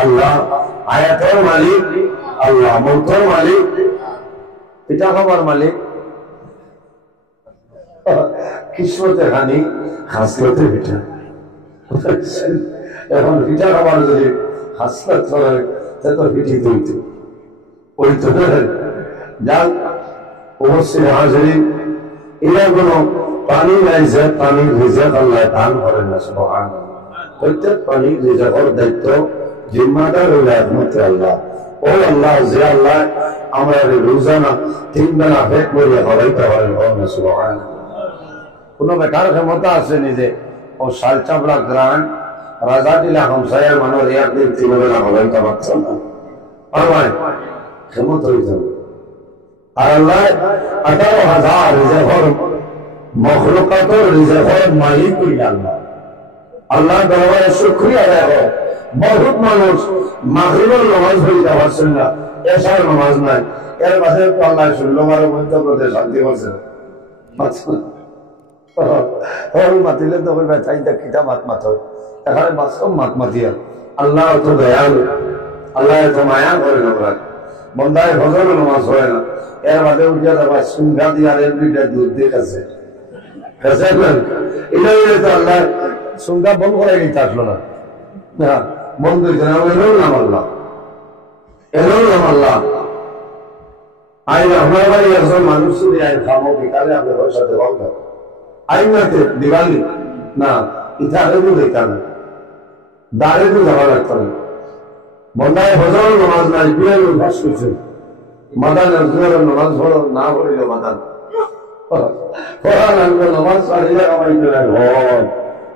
আল্লাহ, আয়াতের মালিক আল্লাহ, মৌতের মালিক, পিঠা খাবার মালিক, কিসমতে খানি, হাসলতে পিঠা। এখন পিঠা খাবার যদি হাসলত চলে তো পিঠি তৈত ওই তো যাক অবশ্যই হাজির। এরা কোনো পানি লাইছে, পানির রিজেক আল্লাহ দান করেন না। সুবহানাল্লাহ। প্রত্যেক পানির রিজেকের দায়িত্ব জিম্মাদার হইল একমাত্র আল্লাহ। ও আল্লাহ, যে আল্লাহ আমরা রোজানা 3 বেলা পেট ভরিয়ে খাওয়াইতে পারেন। সুবহানাল্লাহ। কোন বেকার ক্ষমতা আছে নিজে ও শাল চামড়া গ্রান রাজা দিলা হামসায়ের মানুষ একদিন 3 বেলা খাওয়াইতে পারছ না, পারবেন? ক্ষমতা হইতে হবে। আর আল্লাহ 18,000 রিজেকের মখলুকাতের রিজেকের মালিক হইল আল্লাহ। আল্লাহ দরবারে শুকরিয়া আদায় করে। বহুত মানুষ মাগরিবের নামাজ পড়তে পারছেন না, এশার নামাজ নাই, এর পাশে তো আল্লাহ 16 মধ্যপ্রদেশ শান্তি করছে। মাতিলে তো চাইটা কিতা মাত মাত এখানে বাস্তব মাত মাতিয়া। আল্লাহ তো দয়ালু, আল্লাহ তো মায়া করেন। আমরা বন্ধায় ভজন নামাজ হয় না, এর বাদে উঠিয়া যাবা সুঙ্গা দিয়ে আর এমনিটা দুধ দিয়ে কাছে এটাই তো আল্লাহ সুঙ্গা বন্ধ করে গেছে, আসলো না বন্ধ হয়েছে না। এলো নাম আল্লাহ, এলো নাম আল্লাহ। আইন আপনার বাড়ি একজন মানুষ যদি আইন খামো বিকালে আপনার সাথে বলতে আইন নাতে দিবালি না, ইটা আরেকটু দেখতাম দাঁড়ে তো যাওয়া লাগতো না। বন্ধায় ভজন নামাজ নাই, বিয়ের অভ্যাস করছে। মাদান নামাজ পড়ো না পড়িল মাদান পড়া লাগবে, নামাজ চালিয়ে কামাইতে লাগবে।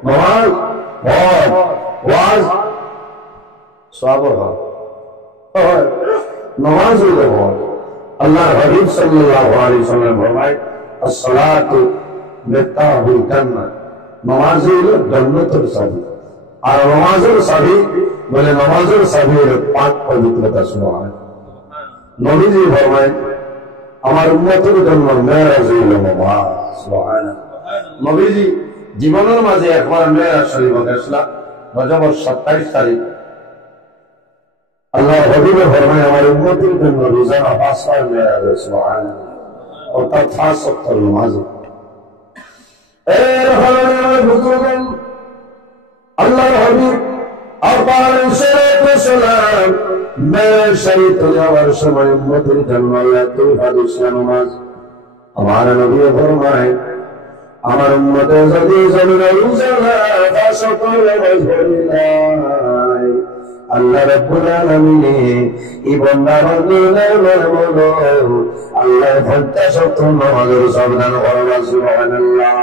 নামাজ ওয়াজ সওয়াবের হয়, নামাজ হইলে হয়। আল্লাহ হাবিব সাল্লাল্লাহু আলাইহি ওয়াসাল্লাম ফরমায় as-salatu মিফতাহুল জান্নাহ, নামাজ হইল জান্নাতের চাবি। আর নামাজের চাবি বলে নামাজের চাবির পাক পবিত্রতা। সুবহানাল্লাহ। নবীজি ফরমায় আমার উম্মতের জন্য মেরাজ হইল নামাজ। সুবহানাল্লাহ। নবীজি জীবনের মাঝে একবার মেরাজ শরীফ গেছিলাম, রজবের 27 তারিখ। আল্লাহ হাবিবে ফরমায় আমার উম্মতের জন্য রোজানা 5 বার মেরাজ হয়। সুবহানাল্লাহ। অর্থাৎ 5 ওয়াক্ত নামাজ। এর ফলে আমার বুজুর্গান আল্লাহর হাবিব আলাইহিসসালাম মেরাজ শরীফ যাওয়ার সময় উম্মতের জন্য রাতুল হাদিসা নামাজ। আমার নবী ফরমায় আমার উম্মতে যদি জমিনে রোজানা 5 ওয়াক্ত নামাজ পড়ে নাই, আল্লাহ রাব্বুল আলামিন এই বান্দার বলো আল্লাহ 50 ওয়াক্ত নামাজের সওয়াব দান করবেন। সুবহানাল্লাহ।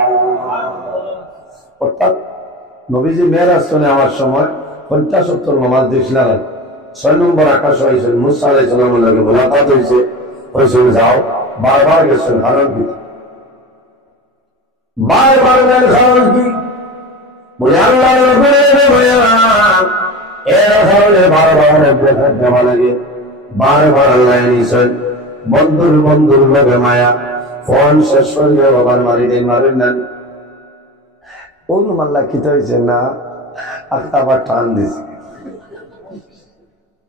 অর্থাৎ নবীজি মেরাজ শুনে আমার সময় 50 ওয়াক্ত নামাজ দিয়েছিলেন। 6 নম্বর আকাশ হয়েছে, মুসা আলাইহিস সালামের লগে মুলাকাত হয়েছে, হয়েছে যাও, বারবার গেছেন। কারণ কি? বারবার গেলেন, কারণ কি? বলে আল্লাহ এর ফলে বারবার দেখা দেওয়া লাগে, বারবার আল্লাহ নিছেন। বন্ধুর লগে মায়া, ফোন শেষ করিয়া বাবার মারেন না। কোন মাল্লা কিতে হয়েছে না, আবার টান দিছে।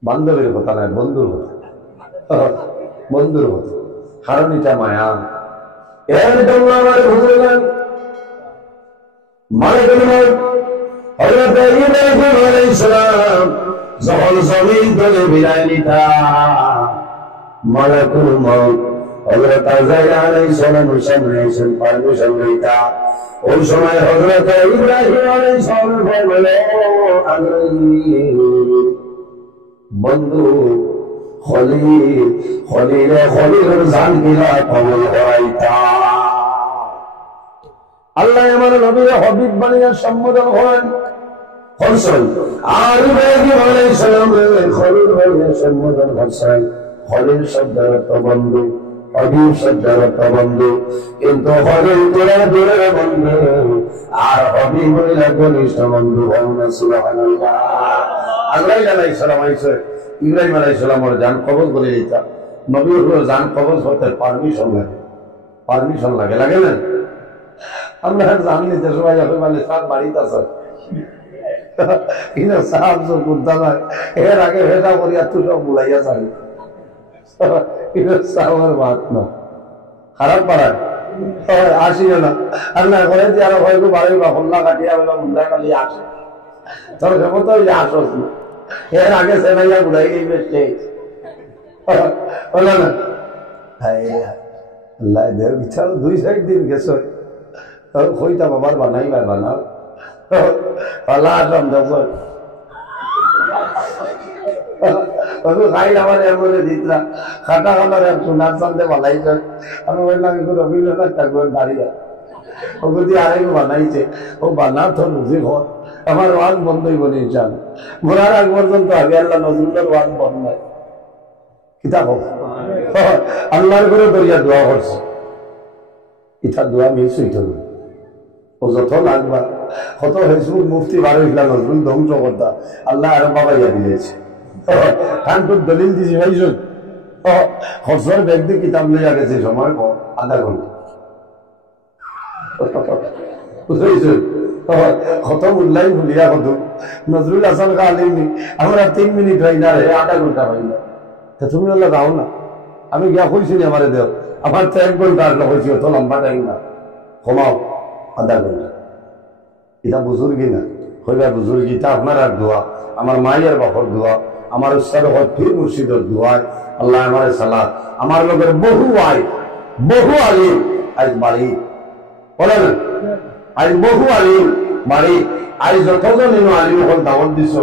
বান্ধবের কথা নয়, বন্ধুর কথা, বন্ধুর কথা। কারণ এটা মায়া। এর জন্য আমার বুঝলেন হযরত ইব্রাহিম আলাইহিস সালাম যখন জমিন থেকে বিদায় নিতা, মালাকুল মউত হযরত আজরাইল আলাইহিস সালাম সামনে এসে পারমিশন লইতা। ওই সময় হযরত ইব্রাহিম আলাইহিস সালাম বললেন, আজরাইল বন্ধু খলিলের জান গিলা কবল করাইতা। আল্লাহ আমার নবীর হাবিব বানিয়ে সম্বোধন করেন করছেন, আর ইব্রাহিম আলাইহিস সালাম খলিল বানিয়ে সম্বোধন করছেন। খলিল শব্দের অর্থ বন্ধু, হাবিব শব্দের অর্থ বন্ধু। কিন্তু খলিল তোরা দূরের বন্ধু, আর হাবিব হইলা ঘনিষ্ঠ বন্ধু। সুবহানাল্লাহ। আজরাইল আলাইহিস সালাম আইছে ইব্রাহিম আলাইহিস সালামের জান কবজ করে দিতা। নবীর জান কবজ করতে পারমিশন লাগে, পারমিশন লাগে, লাগে না? আমরা জানি যে সবাই মানে সাত বাড়িতে আছে, কিন্তু সাহাব করতে নয়, এর আগে ভেটা করিয়া তুই সব বুলাইয়া যাবে। কিন্তু সাহাবের ভাত না খারাপ পাড়ায় আসিও না, আর না করে দিয়ে আরো হয়তো বাড়ি বা হল্লা কাটিয়া বলে মুন্ডা কালি আসে, তোর ক্ষমতা ওই আসস না, এর আগে সেনাইয়া বুড়াই গেই বেশে বলে না। আল্লাহ দেব বিচার 2 দিন গেছ হইতা বাবার বানাই ভাই বানাও পালা আসলাম যখন খাই আমার এমনে দিতরা খাটা খালার এক সোনার চান্দে বানাইছে। আমি বললাম একটু রবীন্দ্রনাথ ঠাকুরের দাঁড়িয়ে ওকে দিয়ে আরেক বানাইছে, ও বানা তো বুঝি ঘর আমার ওয়াজ বন্ধই বলে চান মরার আগ পর্যন্ত আগে আল্লাহ নজরুলের ওয়াজ বন্ধ নাই কিতাব আল্লাহর করে দরিয়া দোয়া করছে, ইটা দোয়া মিস হইত না। ও যত লাগবা কত ফেসবুক মুফতি বার হইলা নজরুল ধ্বংস করতা, আল্লাহ আরো বাবাইয়া দিয়েছে। কানপুর দলিল দিছি ভাইজন খরচর ব্যাগ দিয়ে কিতাব লইয়া গেছে সময় আধা ঘন্টা বুঝেছেন। কত উল্লাই ভুলিয়া কত নজরুল হাসান খা আলিমনি আমরা 3 মিনিট হয় না রে, আধা ঘন্টা হয় না। তুমি বললে দাও না, আমি গিয়া কইছি আমারে দেও, আমার তো 1 ঘন্টা আসলে কইছি, অত লম্বা টাইম না, কমাও আধা ঘন্টা। এটা বুজুর্গি না, হইবা বুজুর্গি, এটা আপনার আর দোয়া, আমার মায়ের বাপর দোয়া, আমার উস্তাদ পীর মুর্শিদের দোয়ায় আল্লাহ আমার সালাত, আমার লোকের বহু আলিম আজ বাড়ি বলেন, আজ বহু আলিম বাড়ি, আজ যতজন আলিম হল দাওয়াত দিছ,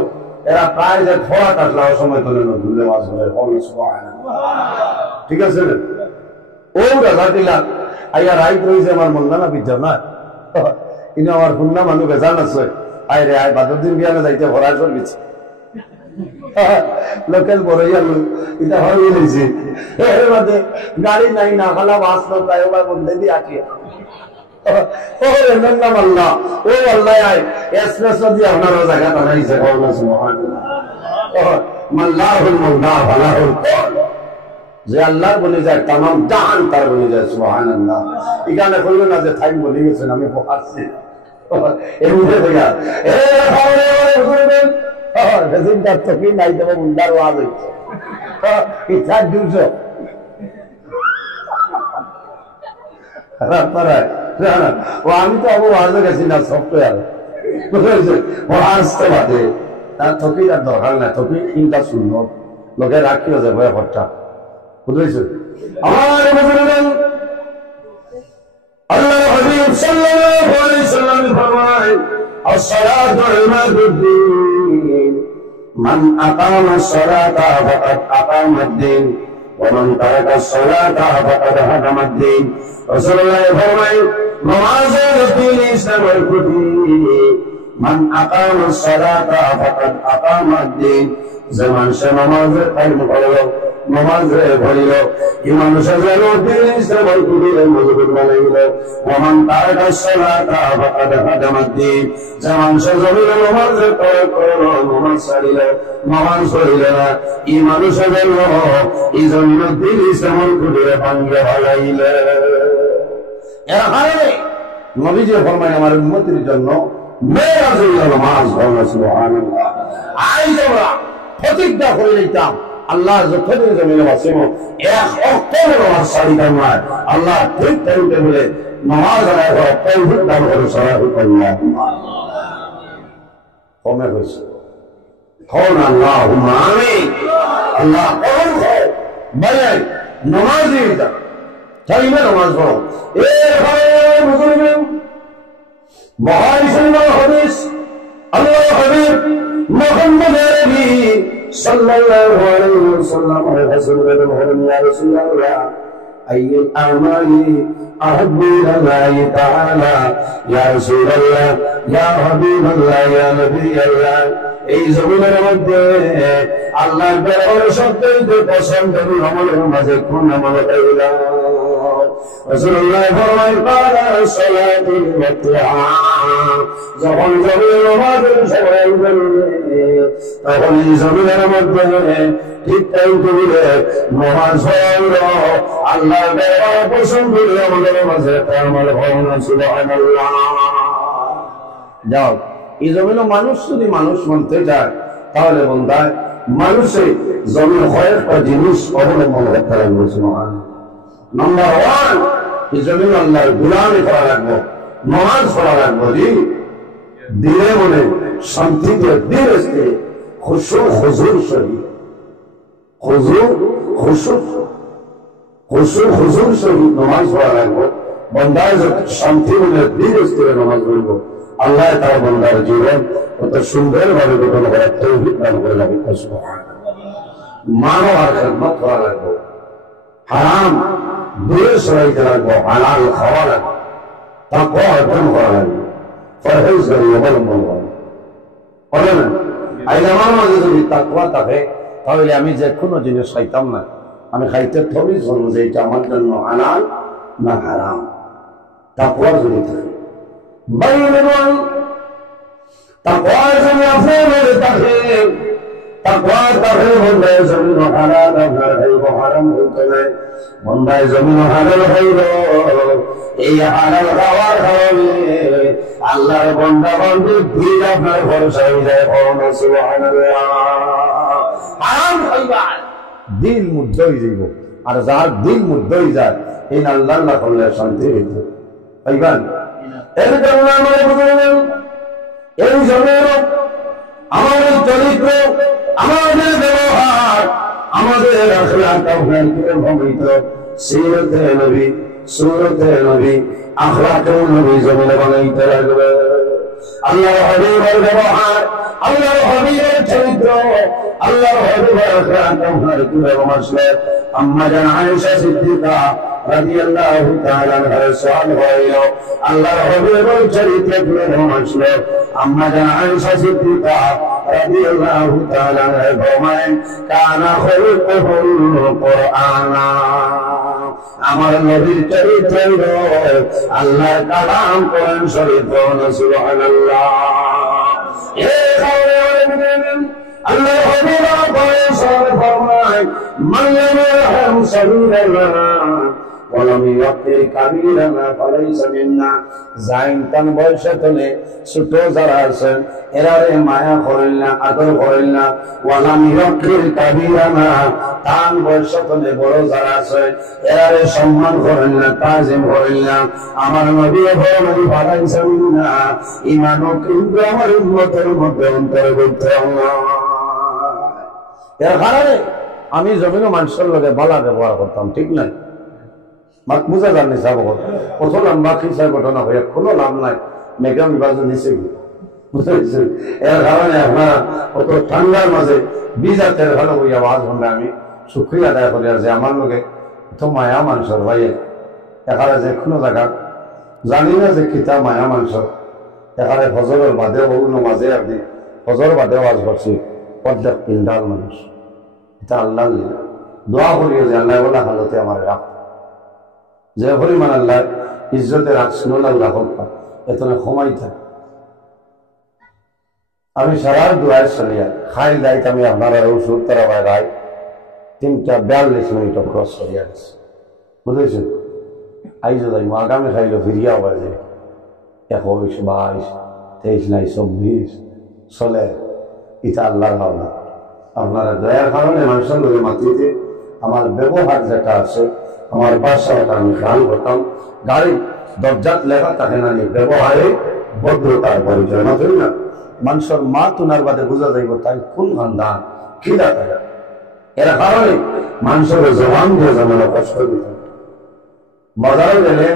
এরা প্রায় যে খোয়া কাটলা সময় তোলে নজরুলের ওয়াজ করে, ঠিক আছে না? ও রাজা টিলা আইয়া রাইত রয়েছে আমার মন্দানা পিঠা না, কিন্তু আমার খুন্না মানুষ বেজান আছে, আয় রে আয় 12 দিন বিয়ানে যাইতে ভরাই চলছে লোকেল বড়াইয়া লোক এটা হয়ে গেছে, এর মধ্যে গাড়ি নাই না খালা বাস তাই ওবার বন্ধে দিয়ে আসিয়া ও নাম আল্লাহ, ও আল্লাহ আয় এক্সপ্রেস দিয়ে আপনারা জায়গা বানাইছে যে আল্লাহ বলে যায় তাম জাহান তার বলে যায় সুবহানাল্লাহ। এখানে কইলো না যে টাইম বলে গেছেন আমি পড়াচ্ছি এমনি হইয়া নাই দেবো মুন্ডার ওয়াজ হচ্ছে ইচ্ছা 200 ও আমি তো আবু ওয়াজে গেছি না সফটওয়্যার বুঝেছে, ও আসতে বাদে তার থকি তার দরকার নাই, থকি চিন্তা শূন্য লোকে রাখিও যাবে ব্যাপারটা বুঝেছ। আমার বুজুর্গান আল্লাহ হাবিব সাল্লাল্লাহু আলাইহি সাল্লাম ফরমায় as-salatu imaduddin man aqama as-salata faqad aqama ad-din wa man taraka as-salata faqad hadama ad-din। রাসূলুল্লাহ ফরমায় নামাজের দিন ইসলামের খুঁটি, মান আকামা as-salata faqad aqama ad-din, যে মানুষ নামাজের কায়েম করল, নামাজে ভরিল, এই মানুষের যেন দিন ইসলামের খুঁটিকে মজবুত বানাইল। Oman তারাকা as-salata faqad hadama ad-din, যে মানুষের জমিন নামাজে ত্যাগ করল, নামাজ ছাড়িল, নামাজ পড়িল না, এই মানুষের জন্য এই জন্য দিন ইসলামের খুঁটিকে ভাঙ্গে ফেলাইল। এর কারণে নবীজি ফরমায় আমার উম্মতের জন্য মেরাজুল নামাজ হল সুবহানাল্লাহ। আজ আমরা প্রতিজ্ঞা করে নিতাম আল্লাহ যতদিন জমিনে বাঁচিব 1 ওয়াক্ত নামাজ ছাড়িতাম না, আল্লাহ ঠিক টাইম টেবিলে নামাজ আদায় করা তৌফিক দান করে সালাতু আল্লাহ কমে হয়েছে কোন আল্লাহুম্মা আমিন। আল্লাহ কোন হয় বলেন নামাজি এটা টাইমে নামাজ পড়ো। এর মুসলমান বুখারী শরীফের হাদিস আল্লাহ হাবিব মুহাম্মদ আরবি সাল্লাল্লাহু আলাইহি ওয়াসাল্লাম রাসূলুল্লাহ বলেন ইয়া রাসূলুল্লাহ আইয়ুল আমালি আহাব্বু ইলাল্লাহি তাআলা, ইয়া রাসূলুল্লাহ ইয়া হাবিবাল্লাহ ইয়া নবিয়াল্লাহ, এই জমিনের মধ্যে আল্লাহর দরবারে সবচেয়ে পছন্দের আমলের মাঝে কোন আমল হইল? রাসূলুল্লাহ ফরমায় কালা সালাতুল ওয়াক্তিহা, যখন জমিনের নামাজের সময় হবে তখন এই জমিনের মধ্যে ঠিক টাইম টেবিলে নামাজ হইল, আল্লাহর দরবারে পছন্দের আমলের মাঝে একটা আমল হল সুবহানাল্লাহ। যাও এই জমিনে মানুষ যদি মানুষ মানতে যায় তাহলে বন্ধায় মানুষে জমিন কয়েকটা জিনিস অবলম্বন করতে লাগবে। নাম্বার ওয়ান, এই জমিন আল্লাহর গুলামি করা লাগবে, নামাজ পড়া লাগবে, দিলে মনে শান্তিতে ধীরে ধীরে খুশু হুজুর সহিত হুজুর সহিত নামাজ পড়া লাগবে। বন্দায় শান্তি মনে ধীরে ধীরে নামাজ পড়ব, আল্লাহ তার বন্দার জীবন কত সুন্দর ভাবে গঠন করার তৌফিক দান করে লাগবে। মানব আর খেদমত করা লাগবে, হারাম দূরে সরাইতে লাগবে, হালাল খাওয়া লাগবে, তাকওয়া অর্জন করা লাগবে, পরহেজ করি অবলম্বন করা বলে না। আজ আমার মাঝে যদি তাকওয়া থাকে তাহলে আমি যে কোনো জিনিস খাইতাম না, আমি খাইতে থবি ধরবো যে এটা আমার জন্য হালাল না হারাম। তাকওয়া যদি থাকে তাকওয়া যদি আপনার থাকে, তাকওয়া থাকে বন্দায় জমিন হালাল খাইব, হারাম হইতে নাই। বন্দায় জমিন হালাল খাইব, এই হালাল খাওয়ার কারণে আল্লাহর বন্দা বান্দি দিল আপনার ভরসা হয়ে যায়। সুবহানাল্লাহ। হারাম খাইবা দিল মুগ্ধ হয়ে যাইব, আর যার দিল মুগ্ধ হয়ে যায় এই আল্লাহ আল্লাহ করলে শান্তি হইত পাইবেন। এর জন্য আমার বুঝলেন এই জমিন আমাদের চরিত্র, আমাদের ব্যবহার, আমাদের আখলাক তাওহীদ প্রভাবিত সিরতে নবী, সুরতে নবী, আখলাকে নবী জমিনে বানাইতে লাগবে। আল্লাহর হাবিবের ব্যবহার, আল্লাহর হাবিবের চরিত্র, আল্লাহর হাবিবের আখলাক তাওহীদ কিভাবে আসলে আম্মা জান আয়েশা সিদ্দিকা রাদিয়াল্লাহু তাআলা আনহা সুআল হইল, আল্লাহর হাবিবের চরিত্র কিভাবে আসলে আম্মা জান আয়েশা সিদ্দিকা রাদিয়াল্লাহু তাআলা আনহা ফরমায়েন, কানা খুলুকুল কুরআনা, আমার নবীর চরিত্র আল্লাহর কালাম কোরআন শরীফ। সুবহানাল্লাহ। আল্লাহ হাবিব ফরমায়, মান লাম ইয়ারহাম সাগীরানা ওয়া লাম ইয়াকির কাবীরানা ফালাইসা মিন্না। জাইনতান বয়সে তলে ছোট যারা আছেন এরারে মায়া করেন না, আদর করেন না। ওয়া লাম ইয়াকির কাবীরানা, তান বয়সে তলে বড় যারা আছেন এরারে সম্মান করেন না, তাজিম করেন না। আমার নবী ফরমান ফালাইসা মিন্না, ঈমানও কিন্তু আমার উম্মতের মধ্যে অন্তর্ভুক্ত নয়। এর কারণে আমি জমিন মানুষের লগে বালা ব্যবহার করতাম, ঠিক নাই? বুঝা জানি চাব কত লম্বা খিসা ঘটনা হয়ে কোনো লাভ নাই, মেঘা বিভাজন নিচে বুঝতে। এর কারণে আপনারা কত ঠান্ডার মাঝে বিজাতের ভালো হইয়া আওয়াজ শুনলে আমি সুক্রিয়া আদায় করি যে আমার লোকে এত মায়া মানুষের ভাইয়ে এখানে যে কোনো জায়গা জানি না যে কিতা মায়া মানুষের এখানে ফজরের বাদে বহু মাঝে আপনি ফজর বাদে আওয়াজ করছি অর্ধেক পিন্ডাল মানুষ। এটা আল্লাহ লীলা, দোয়া করিও যে আল্লাহ বলা হালতে আমার রাখ, যে পরিমাণ আল্লাহ ইজ্জতে রাখছিল আল্লাহ এতনে সময় থাকে। আমি সারা দোয়ায় চলিয়া খাই দায়িত্ব আমি আপনারা ওষুধ তারা রায় 3:42 ক্রস করিয়া গেছে, বুঝেছেন? আইজো যাইব আগামী খাইল ফিরিয়া বাজে 21, 22, 23 নাই 24 চলে। এটা আল্লাহর ভাবনা। আপনারা দয়ার কারণে মানুষের লোকের মাটিতে আমার ব্যবহার যেটা আছে, আমার বাসাটা আমি খেয়াল করতাম। গাড়ি দরজাত লেখা থাকে না, ব্যবহারে ভদ্রতার পরিচয় না, না মানুষের মা তুনার বাদে বোঝা যাইব তাই কোন খানদান খিদা থাকে। এর কারণে মানুষের জবান দিয়ে যেমন কষ্ট দিতাম। বাজারে গেলে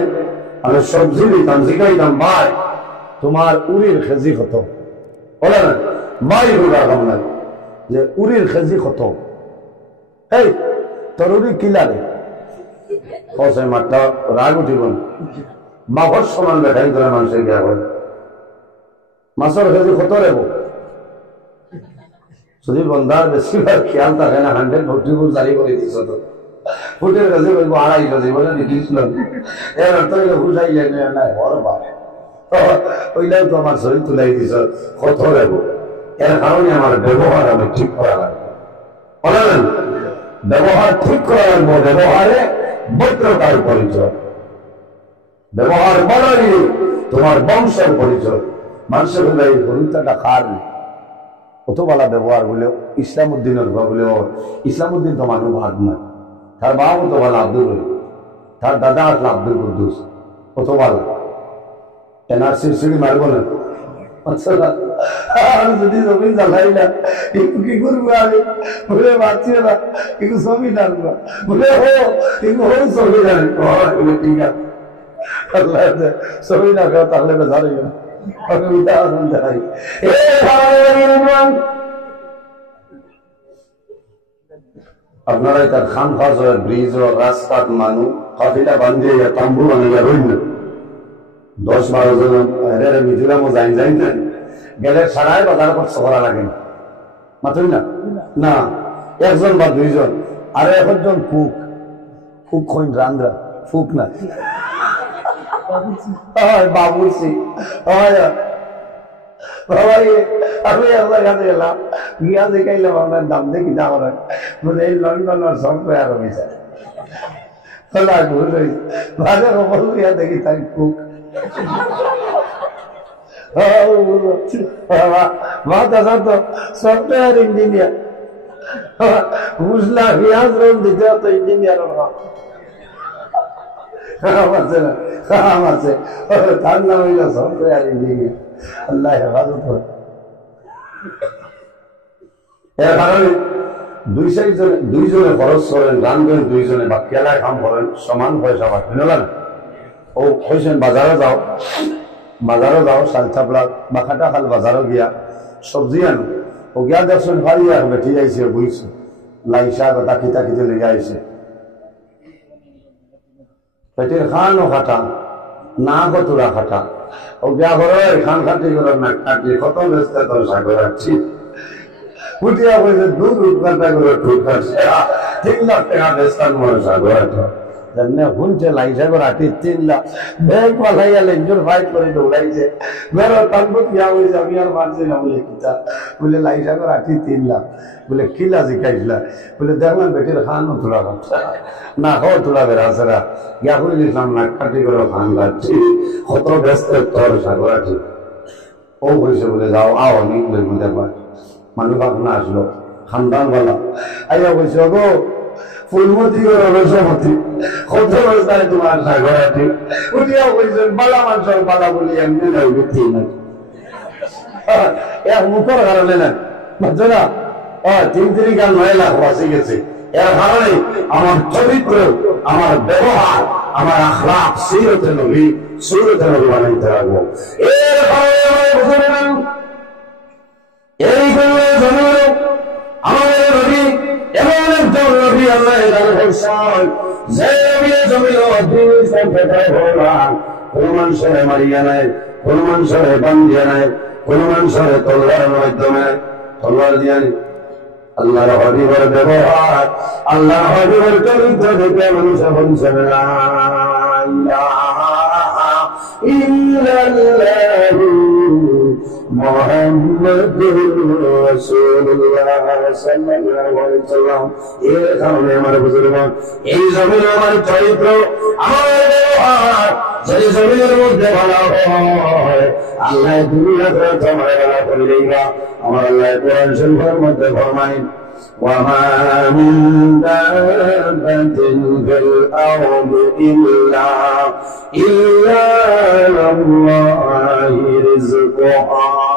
আমি সবজি দিতাম, জিগাইতাম ভাই তোমার উড়ির খেজি কত, বলে না ভাই রকম নাই যে উড়ির খেজি কত, এই তোর উড়ি কি লাগে কসে মাঠটা রাগ উঠিব মাঘর সমান দেখাই ধরে মানুষের গিয়া হয় মাছের খেজি কত রেব। যদি বন্ধার বেশিরভাগ খেয়াল থাকে না 100 ফুটিগুলো জারি করে দিছ, তো ফুটের কাছে বলবো 2.5 কেজি বলে দিয়েছিল। এর অর্থ বুঝাই যায় না বড় বাপ ওইটাও তো আমার শরীর তুলাই দিছ কত রেব। এর কারণে আমার ব্যবহার আমি ঠিক করা লাগবে, বলেন ব্যবহার ঠিক করা লাগবো। ব্যবহারে ভদ্রতার পরিচয়, ব্যবহার বলাই তোমার বংশের পরিচয়। মানুষের বলে এই হরুতাটা খার কত বলা ব্যবহার বলে ইসলাম উদ্দিনের বলে ইসলাম উদ্দিন তো মানুষ ভাগ না তার বাবা তো বলা আব্দুল রহিম তার দাদা আসলো আব্দুল কুদ্দুস কত বলা এনআরসির সিঁড়ি মারবো না আমি যদি জমি জ্বালাই না কি করবো আমি বলে পারছি না একটু ছবি টানবো বলে ছবি টানি ঠিক আছে আল্লাহ ছবি না খাও তাহলে বেজারে গেল আপনারা তার খান খাস ব্রিজ ও রাস্তার মানুষ কাফিলা বান্ধিয়ে তাম্বু বানিয়ে রইল 10-12 জন মিজোরামও যাই না গেলে সারাই বাজার খরচ করা লাগে মাত্র না না একজন বা দুইজন আর একজন ফুক ফুক হইন রান্দ্রা ফুক না বাবুসি আমি আপনার কাছে গেলাম গিয়া দেখাইলাম আপনার দাম দেখি দাম বলে এই লন্ডনের সফটওয়্যার হয়েছে বাজার অবল গিয়া দেখি তাই ফুক সফটওয়্যার ইঞ্জিনিয়ার বুঝলাম পেঁয়াজ রোল দিতে তো ইঞ্জিনিয়ার আছে তার নাম হইল সফটওয়্যার ইঞ্জিনিয়ার আল্লাহ হেফাজত করে এর কারণে দুইজনে খরচ করেন রান্ধবেন দুইজনে বা কেলায় কাম করেন সমান পয়সা পাবেন না ও হয়েছেন বাজারে যাও শাল চাপলা বা খাটা খাল বাজারও গিয়া সবজি আনো ও গিয়া দেখছেন ভাই আর বেঠি যাইছে বুঝছে লাই শাক তাকিতা কিতে লেগে আইছে পেটের খানও খাটা না কতটা খাটা ও গিয়া করে খান খাটি করে না কাটি কত ব্যস্ত তোর সাগর রাখছি ফুটিয়া বলছে 2 ঘন্টা করে ঠুক খাচ্ছে 3 লাখ টাকা ব্যস্ত তোমার সাগর রাখা জানে হুনছে লাইসা করে 3 লাখ ব্যাগ পালাইয়া লেঞ্জুর ফাইট করে দৌড়াইছে মেরো তাম্বু কিয়া হয়েছে আমি আর মানছি না বলে কিতা বলে লাইসা করে 3 লাখ বলে কিলা জিকাইছিলা বলে দেখলাম বেটির খানও তোলা খাচ্ছে না হো তোলা বেড়াছেরা গিয়া হয়ে দিলাম না কাটি করে খান খাচ্ছি কত ব্যস্ত তোর সাগর আছে ও বলছে বলে যাও আও আমি দেখবা মানুষ আপনার আসলো খানদান বলা আইয়া বলছে গো ফুলমতি করে রসমতি কত অবস্থায় তোমার সাগর আছে উঠিয়া বলছেন বালা মানুষের বালা বলি এমনি নাই বুঝছি না এক মুখের কারণে না বুঝছো না 3 গান 9 লাখ বাঁচে গেছে এর কারণে আমার চরিত্র আমার ব্যবহার আমার আখলাক সিরতে নবী বানাইতে রাখবো এর কারণে এই জমির আমাদের নবী এমন একজন নবী আল্লাহ দান করছেন যে জমির কোন মানুষের মারিয়া নাই কোন মানুষের বান্ধিয়া নাই কোন মানুষের তলোয়ারের মাধ্যমে তলোয়ার দিয়া নেই আল্লাহর হবিবের ব্যবহার আল্লাহর হবিবের চরিত্র দেখে মানুষের বলছেন লা ইলাহা ইল্লাল্লাহু মুহাম্মাদুর রাসূলুল্লাহ সাল্লাল্লাহু আলাইহি ওয়াসাল্লাম এর কারণে আমার বুজুর্গগণ এই জমিনে আমার চরিত্র আমার ব্যবহার যে জমিনের মধ্যে ভালো হয় আল্লাহ দুনিয়াতে জমা গলা করলেই না আমার আল্লাহ কোরআন শরীফের মধ্যে ফরমায় وما من دابة في الأرض إلا على الله رزقها